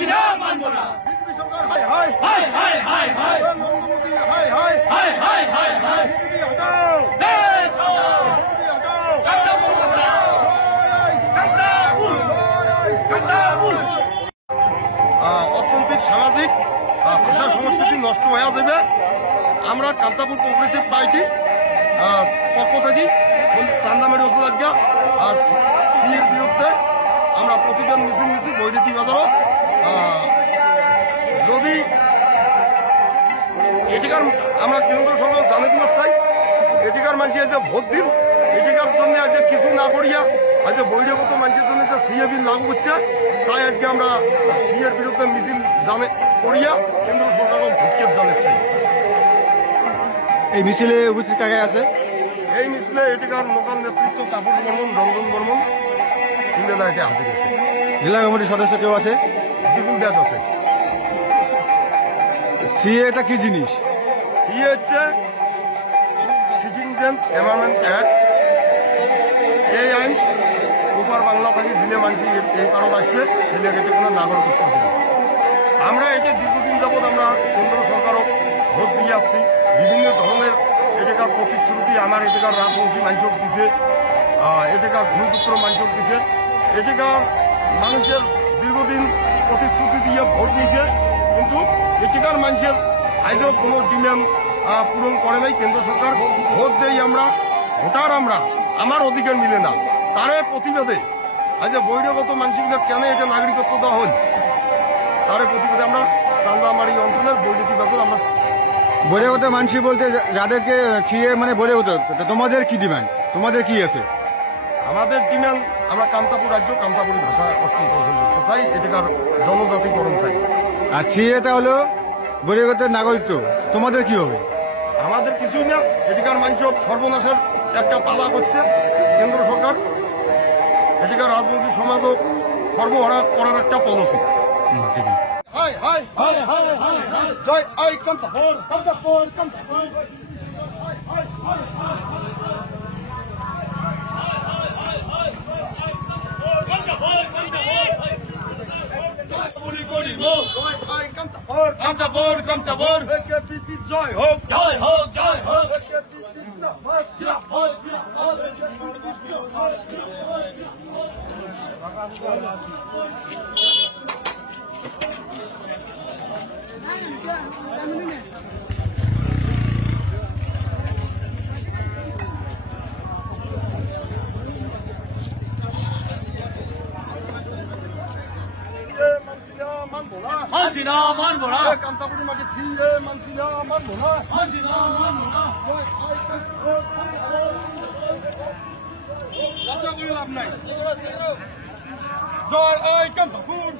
মানছি না, মানব না। বিজেপি সরকার হাই হাই হাই হাই হাই হাই, নরেন্দ্র মোদী হাই হাই হাই হাই হাই হাই, বিজেপি হটাও, দেশ হটাও, বিজেপি হটাও, কান্দাপুর বাঁচাও, কান্দাপুর, কান্দাপুর। অর্থনৈতিক সামাজিক ভাষা সংস্কৃতি নষ্ট হয়ে যাবে। আমরা কান্তাপুর প্রগ্রেসিভ পার্টি পক্ষ থেকে চান্দামারি উপলক্ষে সিএর বিরুদ্ধে আমরা প্রতিবাদ মিছিল নিচ্ছি বৈদ্যুতিক বাজারও। যদি এটিকার আমরা কেন্দ্র সরকার জানিয়ে দিতে চাই, এটিকার মানুষ যে ভোট দিন, এটিকার জন্য আজ কিছু না করিয়া আজ বহিরাগত মানুষের জন্য যে সিএ বিল লাগু করছে, তাই আজকে আমরা সিএর বিরুদ্ধে মিছিল করিয়া কেন্দ্র সরকারও ধিক্কার জানাচ্ছি। এই মিছিলে উপস্থিত কাকে আছে? এই মিছিলে এটিকার লোকাল নেতৃত্ব কাপুর বর্মন, রঞ্জন বর্মন, ইন্ডিয়া হাতে গেছে। জেলা কমিটির সদস্য কেউ আছে? বিপুল দাস আছে। সিএ এটা কি জিনিস? সিএ হচ্ছে সিটিজেন এনভায়রনমেন্ট অ্যাক্ট। এই আইন ওপার বাংলা থেকে জিলে মানুষ এই পারত আসবে, সিলেটে কোনো নাগরিকত্ব দেবে। আমরা এতে দীর্ঘদিন যাবৎ আমরা কেন্দ্র সরকারও ভোট দিয়ে আসছি। বিভিন্ন ধরনের এটাকার প্রতিশ্রুতি আমার এটাকার রাজবংশী মানুষক দিছে, এটাকার ভূমিপুত্র মানুষক দিছে। এটাকার মানুষের দীর্ঘদিন প্রতিশ্রুতি দিয়ে ভোট দিয়েছে, কিন্তু এটাকার মানুষের আজও কোনো ডিমান্ড পূরণ করে নাই কেন্দ্র সরকার। ভোট দেই আমরা, ভোটার আমরা, আমার অধিকার মিলে না, তারে প্রতিবাদে আজ বহিরাগত মানুষগুলো কেন এটা নাগরিকত্ব দেওয়া হল, তার প্রতিবাদে আমরা চান্দামারি অঞ্চলের বৈদ্যুতিক বাজার আমরা বহিরাগত মানুষ বলতে যাদেরকে সিএ মানে বহিরাগত, তোমাদের কি ডিমান্ড, তোমাদের কি আছে? আমাদের ডিমান্ড আমরা কামতাপুর রাজ্য কামতাপুরি ভাষা হস্তান্তর করতে চাই, এটাকার জনজাতিকরণ চাই। আর সিএটা হলো বহিরাগতের নাগরিকত্ব, তোমাদের কি হবে? আমাদের কিছুই না, এটিকার মানুষ সর্বনাশের একটা পালা করছে কেন্দ্র সরকার। এটিকার রাজনৈতিক সমাজও সর্বহারা করার একটা পলিসি। হাই হাই হাই হাই হাই হাই, জয় আই কামতাপুর, কামতাপুর, কামতাপুর। কামতাপুর, কামতাপুর, জয় হোক, জয় হোক, জয় হোক। মানছি না, মানব না। কামতাপুরের মাঝে ছিয়ে মানছি না, মানবো না, মানছি না, মানব না। লাভ নাই। জয় আই কামতাপুর।